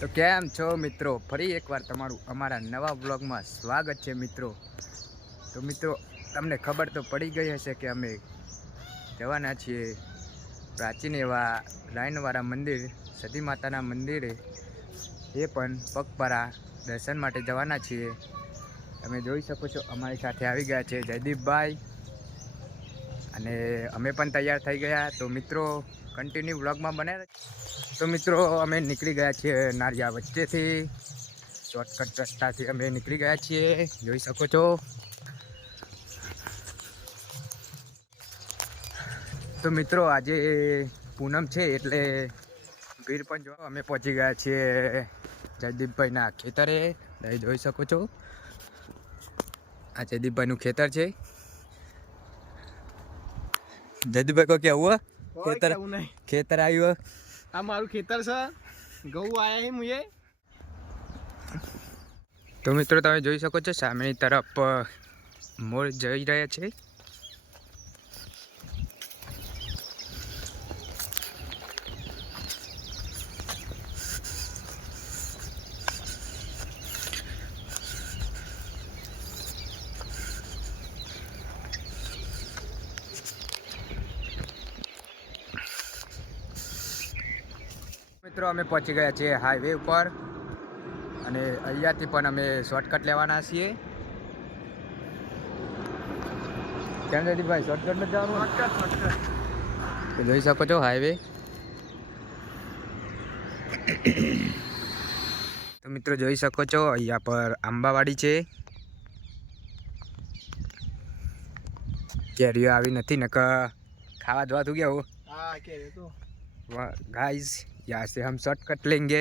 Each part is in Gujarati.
તો કેમ છો મિત્રો? ફરી એકવાર તમારું અમારા નવા વ્લોગમાં સ્વાગત છે મિત્રો. તો મિત્રો, તમને ખબર તો પડી ગઈ હશે કે અમે જવાના છીએ પ્રાચીન એવા લાઈનવાળા મંદિર સતી માતાના મંદિરે, એ પણ પગપાળા દર્શન માટે જવાના છીએ. તમે જોઈ શકો છો અમારી સાથે આવી ગયા છે જયદીપભાઈ, અને અમે પણ તૈયાર થઈ ગયા. તો મિત્રો કન્ટિન્યુ વ્લોગમાં બને. તો મિત્રો અમે નીકળી ગયા છીએ નારિયા વચ્ચેથી, શોર્ટકટ રસ્તાથી અમે નીકળી ગયા છીએ, જોઈ શકો છો. તો મિત્રો આજે પૂનમ છે એટલે ભીડ પણ જો. અમે પહોંચી ગયા છીએ જયદીપભાઈના ખેતરે, જોઈ શકો છો. આ જયદીપભાઈનું ખેતર છે. જયદીપભાઈ को क्या हुआ? ખેતર આવ્યું. આ મારું ખેતર છે, ઘઉં આયા હે મુએ. તો મિત્રો તમે જોઈ શકો છો સામેની તરફ મોર જઈ રહ્યા છે. મિત્રો અમે પહોંચી ગયા છીએ હાઈવે ઉપર, અને અહીંયાથી પણ અમે શોર્ટકટ લેવાના છીએ. કેમ જયદીપભાઈ, શોર્ટકટ નથી જવાનું? તો જોઈ શકો છો હાઈવે. તો મિત્રો જોઈ શકો છો અહીંયા પર આંબાવાડી છે. કેરીઓ આવી નથી, નકર ખાવા ધોવા તું ગયા હો. હા કેરી તો गाइस यहाँ से हम शॉर्टकट लेंगे.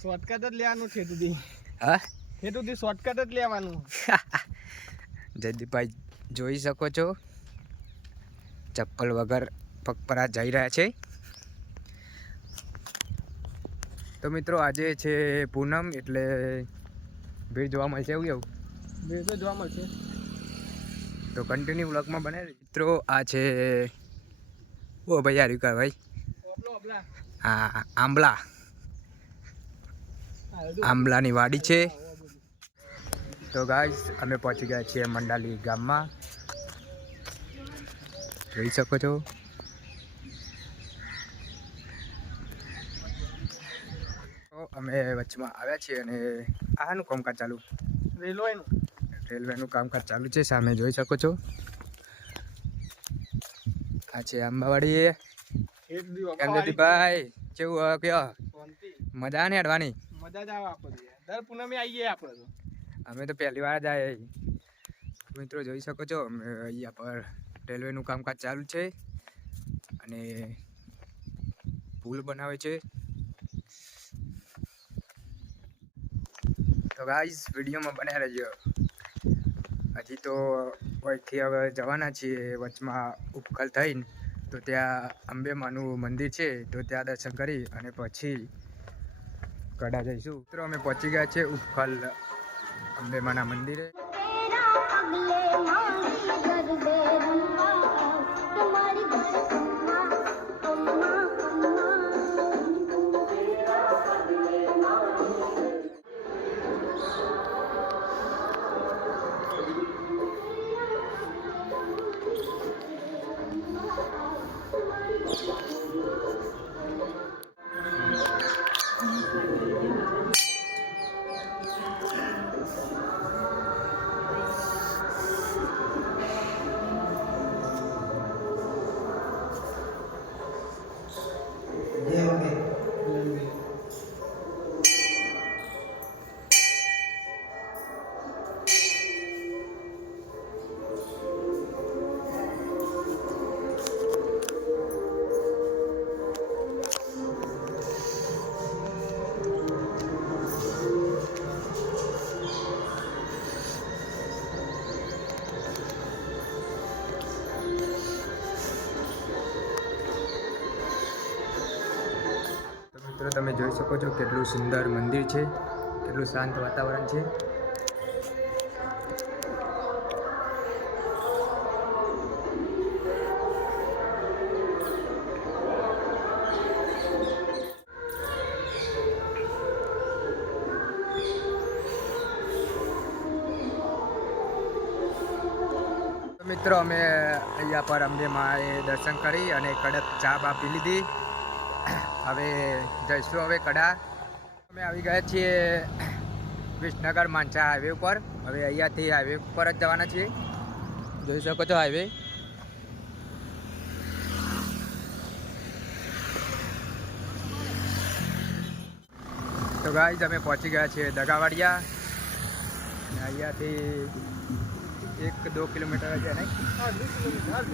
શોર્ટકટ જ લેવાનું છે તુદી. હા, એ તુદી શોર્ટકટ જ લેવાનું. જયદીપભાઈ જોઈ શકો છો ચપ્પલ વગર પગપરા જઈ રહ્યા છે. તો મિત્રો આજે છે પૂનમ એટલે ભીડ જોવા મળશે. એવું ભીડ તો જોવા મળશે. તો કન્ટિન્યુ વ્લોગમાં બને મિત્રો. આ છે ઓ ભાઈ યાર યુકા ભાઈ, હા આંબલાની વાડી છે. તો ગાઈસ અમે પહોંચી ગયા છીએ મંડાલી ગામમાં, જોઈ શકો છો. તો અમે વચમાં આવ્યા છીએ અને આનું કામકાજ ચાલુ, રેલવેનું કામકાજ ચાલુ છે. સામે જોઈ શકો છો આ છે આંબાવાડી. કેમ જયદીપભાઈ, કેવું કયો? મજા ને અડવાની? મજા જ આવે આપણે. દર પૂનમે આવીએ આપણે તો. અમે તો પહેલી વાર જ આવ્યા. મિત્રો જોઈ શકો છો અમે અહીંયા પર રેલવેનું કામકાજ ચાલુ છે અને પુલ બનાવે છે. તો ગાઈસ વિડીયોમાં બનાવી રહેજો. હજી તો અહીંથી હવે જવાના છીએ વચમાં ઉપખલ થઈને. તો ત્યાં અંબેમાનું મંદિર છે, તો ત્યાં દર્શન કરી અને પછી કડા જઈશું. મિત્રો અમે પહોંચી ગયા છે ઉપખલ અંબેમાના મંદિરે. મિત્રો તમે જોઈ શકો છો કેટલું સુંદર મંદિર છે, કેટલું શાંત વાતાવરણ છે. મિત્રો અમે અહીંયા પર અંબે માએ દર્શન કરી અને કડક ચા બા પી લીધી. હવે જઈશું હવે કડા. અમે આવી ગયા છીએ વિસનગર માંચા હાઈવે ઉપર. હવે અહીંયાથી હાઈવે ઉપર જ જવાના છીએ. જોઈ શકો છો હાઈવે. તો ગાઈઝ અમે પહોંચી ગયા છીએ દગાવાડિયા. અને અહીંયાથી 1-2 કિલોમીટર છે નહીં? हाँ 2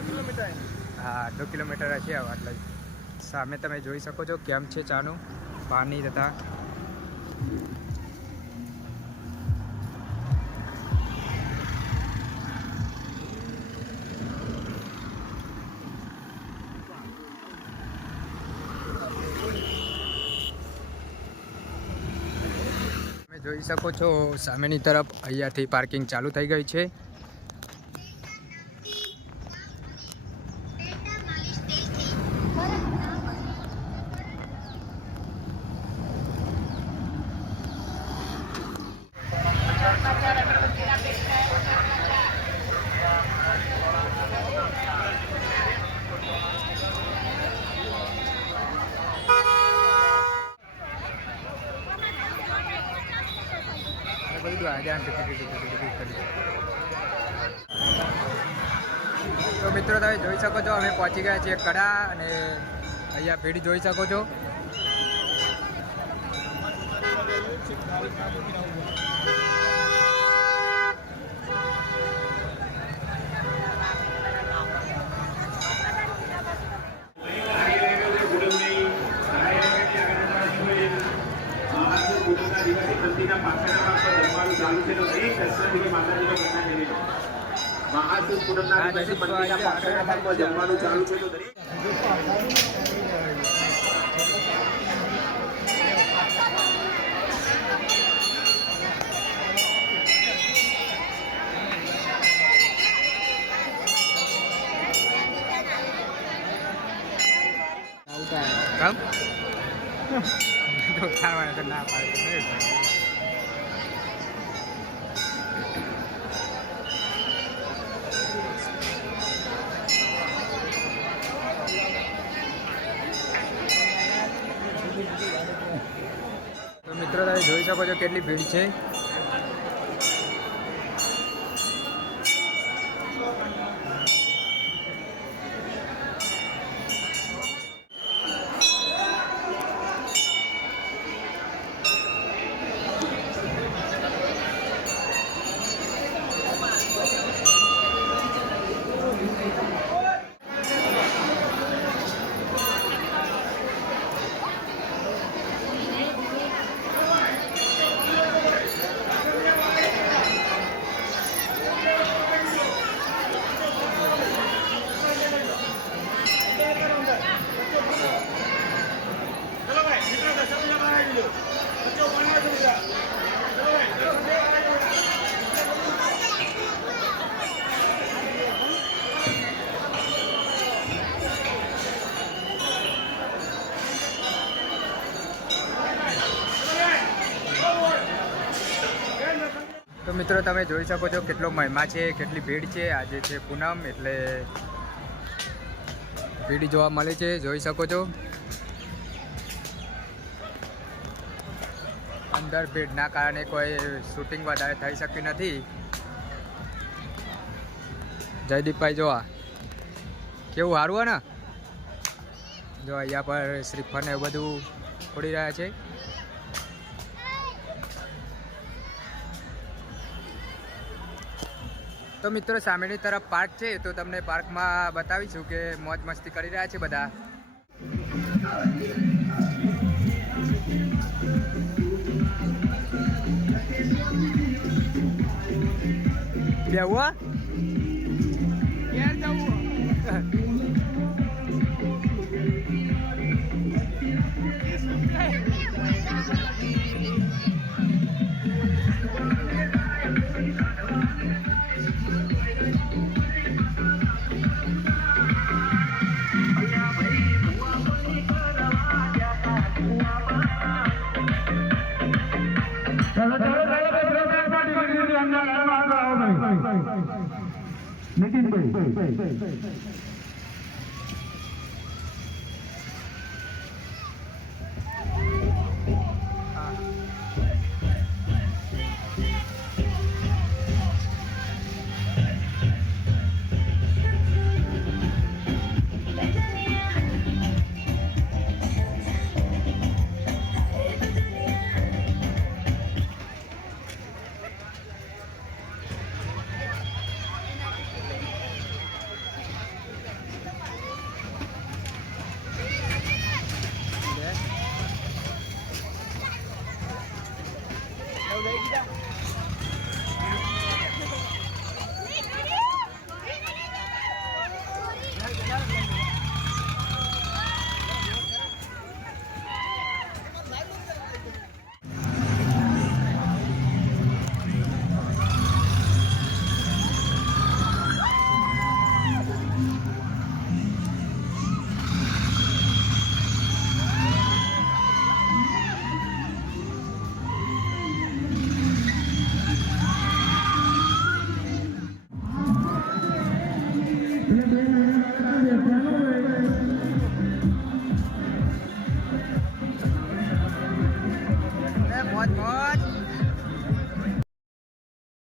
किलोमीटर है. હા 2 કિલોમીટર છે એટલે સામે તમે જોઈ શકો છો કેમ છે ચાનું પાણી તથા તમે જોઈ શકો છો સામેની તરફ અહીંયાથી પાર્કિંગ ચાલુ થઈ ગઈ છે. તો મિત્રો તમે જોઈ શકો છો અમે પહોંચી ગયા છીએ કડા અને અહીંયા ભીડ જોઈ શકો છો. જમવાનું ચાલુ છે તો દરેક કમ તો ખાવાનું તો ના પાડે નહીં. તો મિત્રો તમે જોઈ શકો છો કેટલી ભીડ છે. તો મિત્રો તમે જોઈ શકો છો કેટલો મહિમા છે, કેટલી ભીડ છે. આજે છે પૂનમ એટલે ભીડ જોવા મળે છે, જોઈ શકો છો. અંદર ભીડના કારણે કોઈ શૂટિંગ વધારે થઈ શક્યું નથી. જયદીપભાઈ જોવા કેવું સારું હોય ને. જો અહીંયા પર શ્રીફળ ને એવું બધું ફોડી રહ્યા છે. તો મિત્રો સામેની તરફ પાર્ક છે તો તમને પાર્કમાં બતાવીશું કે મોજ મસ્તી કરી રહ્યા છે બધા. બેહું ક્યાં જવું? ચલો ચલો ચલો પ્રોગ્રામ પાર્ટી કરી દીધી અંદર આવો ભાઈ લઈ લીધા